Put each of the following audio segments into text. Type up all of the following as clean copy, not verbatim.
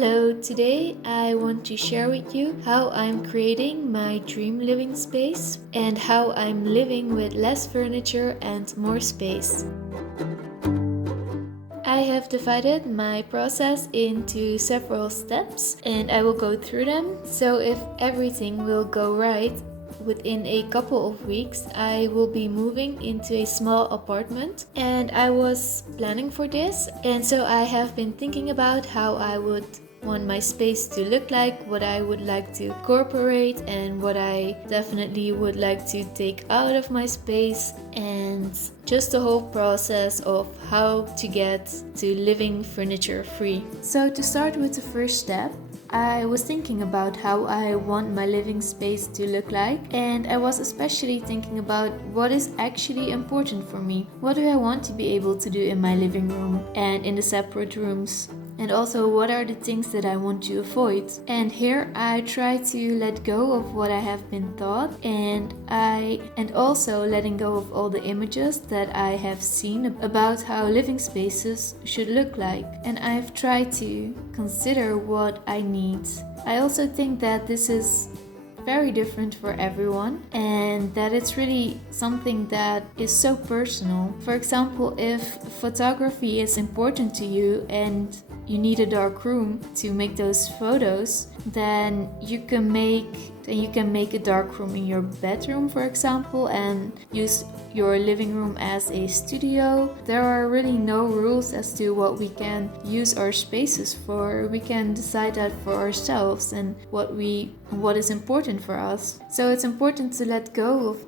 Hello, today I want to share with you how I'm creating my dream living space and how I'm living with less furniture and more space. I have divided my process into several steps and I will go through them. So if everything will go right, within a couple of weeks, I will be moving into a small apartment and I was planning for this. And so I have been thinking about how I would want my space to look like, what I would like to incorporate, and what I definitely would like to take out of my space, and just the whole process of how to get to living furniture free. So to start with the first step, I was thinking about how I want my living space to look like, and I was especially thinking about what is actually important for me. What do I want to be able to do in my living room and in the separate rooms? And also, what are the things that I want to avoid? And here I try to let go of what I have been taught, and also letting go of all the images that I have seen about how living spaces should look like. And I've tried to consider what I need. I also think that this is very different for everyone and that it's really something that is so personal. For example, if photography is important to you and you need a dark room to make those photos, then you can make a dark room in your bedroom, for example, and use your living room as a studio. There are really no rules as to what we can use our spaces for. We can decide that for ourselves and what is important for us. So it's important to let go of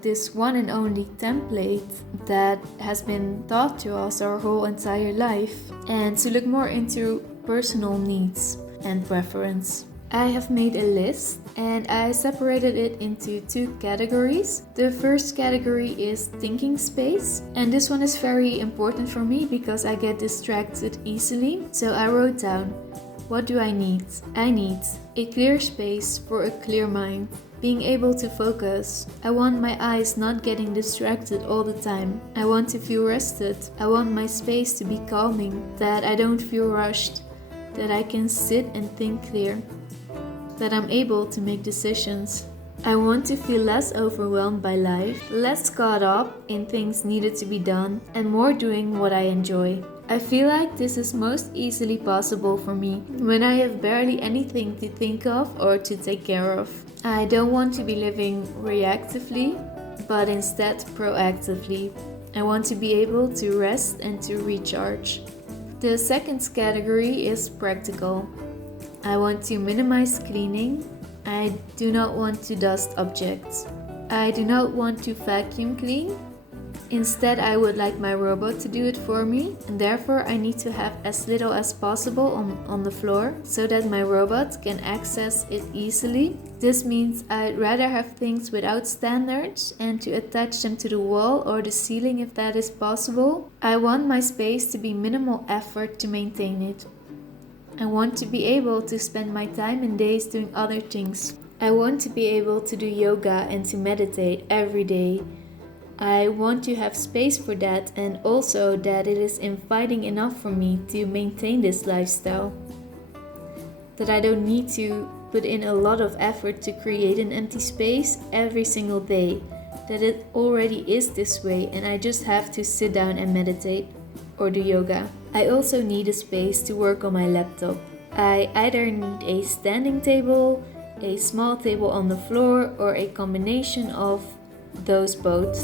this one and only template that has been taught to us our whole entire life, and to look more into personal needs and preference. I have made a list and I separated it into two categories. The first category is thinking space, and this one is very important for me because I get distracted easily. So I wrote down, what do I need? I need a clear space for a clear mind. Being able to focus. I want my eyes not getting distracted all the time. I want to feel rested. I want my space to be calming, that I don't feel rushed, that I can sit and think clear, that I'm able to make decisions. I want to feel less overwhelmed by life, less caught up in things needed to be done, and more doing what I enjoy. I feel like this is most easily possible for me when I have barely anything to think of or to take care of. I don't want to be living reactively, but instead proactively. I want to be able to rest and to recharge. The second category is practical. I want to minimize cleaning. I do not want to dust objects. I do not want to vacuum clean. Instead, I would like my robot to do it for me, and therefore I need to have as little as possible on the floor so that my robot can access it easily. This means I'd rather have things without standards and to attach them to the wall or the ceiling if that is possible. I want my space to be minimal effort to maintain it. I want to be able to spend my time and days doing other things. I want to be able to do yoga and to meditate every day. I want to have space for that, and also that it is inviting enough for me to maintain this lifestyle. That I don't need to put in a lot of effort to create an empty space every single day. That it already is this way and I just have to sit down and meditate or do yoga. I also need a space to work on my laptop. I either need a standing table, a small table on the floor, or a combination of those both.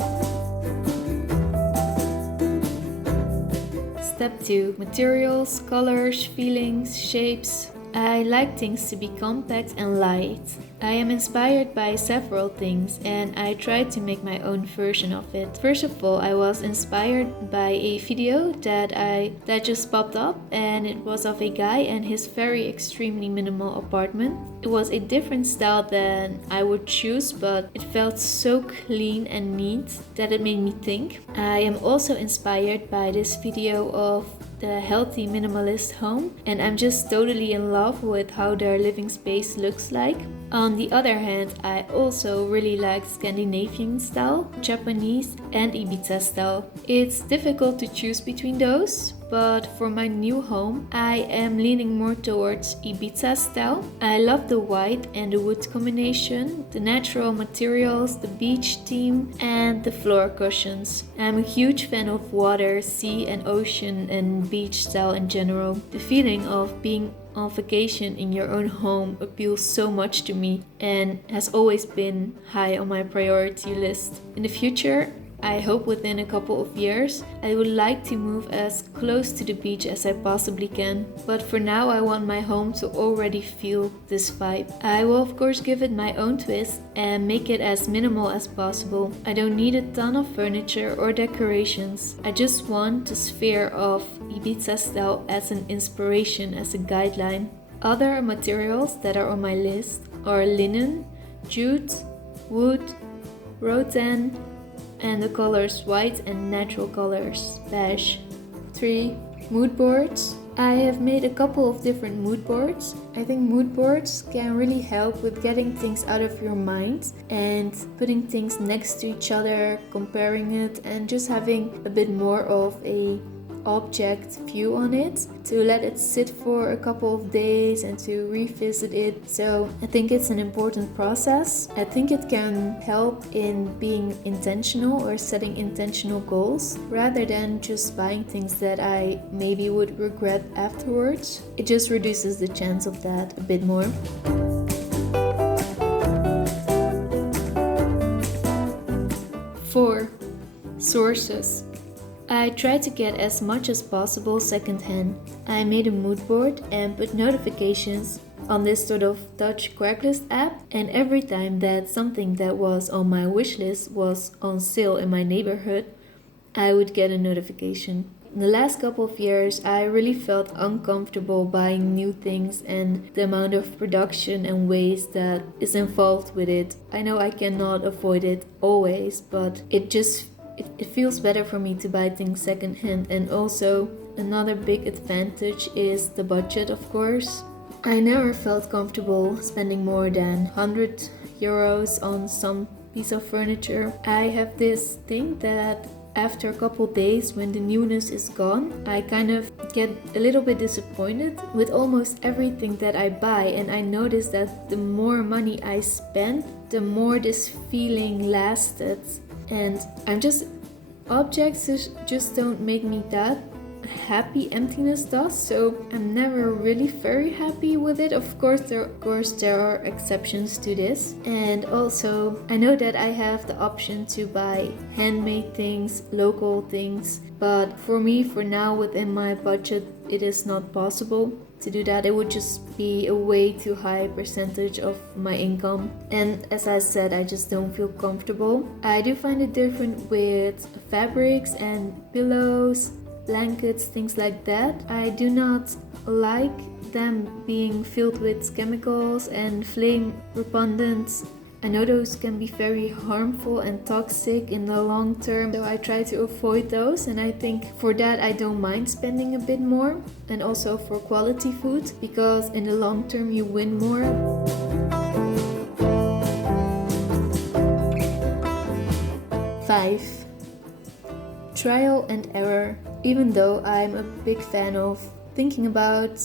Step 2. Materials, colors, feelings, shapes. I like things to be compact and light. I am inspired by several things and I try to make my own version of it. First of all, I was inspired by a video that just popped up, and it was of a guy and his very extremely minimal apartment. It was a different style than I would choose, but it felt so clean and neat that it made me think. I am also inspired by this video of the healthy minimalist home, and I'm just totally in love with how their living space looks like. On the other hand, I also really like Scandinavian style, Japanese and Ibiza style. It's difficult to choose between those, but for my new home, I am leaning more towards Ibiza style. I love the white and the wood combination, the natural materials, the beach theme, and the floor cushions. I'm a huge fan of water, sea and ocean and beach style in general. The feeling of being on vacation in your own home appeals so much to me and has always been high on my priority list. In the future, I hope within a couple of years, I would like to move as close to the beach as I possibly can. But for now, I want my home to already feel this vibe. I will of course give it my own twist and make it as minimal as possible. I don't need a ton of furniture or decorations. I just want the sphere of Ibiza style as an inspiration, as a guideline. Other materials that are on my list are linen, jute, wood, rattan, and the colors white and natural colors, beige. 3. Mood boards. I have made a couple of different mood boards. I think mood boards can really help with getting things out of your mind and putting things next to each other, comparing it, and just having a bit more of a object view on it, to let it sit for a couple of days and to revisit it. So I think it's an important process. I think it can help in being intentional or setting intentional goals rather than just buying things that I maybe would regret afterwards. It just reduces the chance of that a bit more. 4. Sources. I try to get as much as possible secondhand. I made a mood board and put notifications on this sort of Dutch Craigslist app, and every time that something that was on my wish list was on sale in my neighborhood, I would get a notification. In the last couple of years, I really felt uncomfortable buying new things and the amount of production and waste that is involved with it. I know I cannot avoid it always, but it feels better for me to buy things secondhand. And also another big advantage is the budget, of course. I never felt comfortable spending more than 100 euros on some piece of furniture. I have this thing that after a couple days, when the newness is gone, I kind of get a little bit disappointed with almost everything that I buy, and I notice that the more money I spend, the more this feeling lasted. And objects just don't make me that happy. Emptiness does, so I'm never really very happy with it. Of course there are exceptions to this, and also I know that I have the option to buy handmade things, local things, but for me, for now, within my budget, it is not possible to do that. It would just be a way too high percentage of my income, and as I said, I just don't feel comfortable. I do find it different with fabrics and pillows, blankets, things like that. I do not like them being filled with chemicals and flame repellents. I know those can be very harmful and toxic in the long term, so I try to avoid those, and I think for that I don't mind spending a bit more, and also for quality food, because in the long term you win more. 5. Trial and error. Even though I'm a big fan of thinking about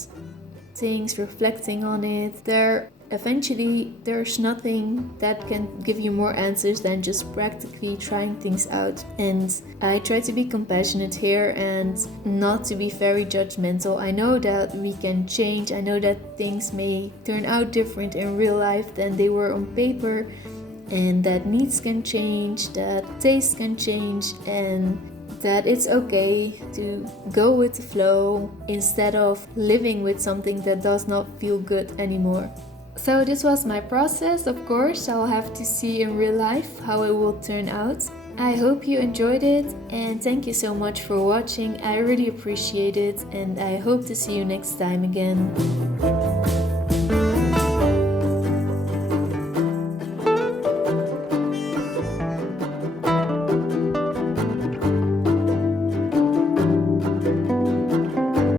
things, reflecting on it, there's nothing that can give you more answers than just practically trying things out. And I try to be compassionate here and not to be very judgmental. I know that we can change. I know that things may turn out different in real life than they were on paper, and that needs can change, that taste can change, and that it's okay to go with the flow instead of living with something that does not feel good anymore. So this was my process. Of course, I'll have to see in real life how it will turn out. I hope you enjoyed it, and thank you so much for watching. I really appreciate it, and I hope to see you next time again.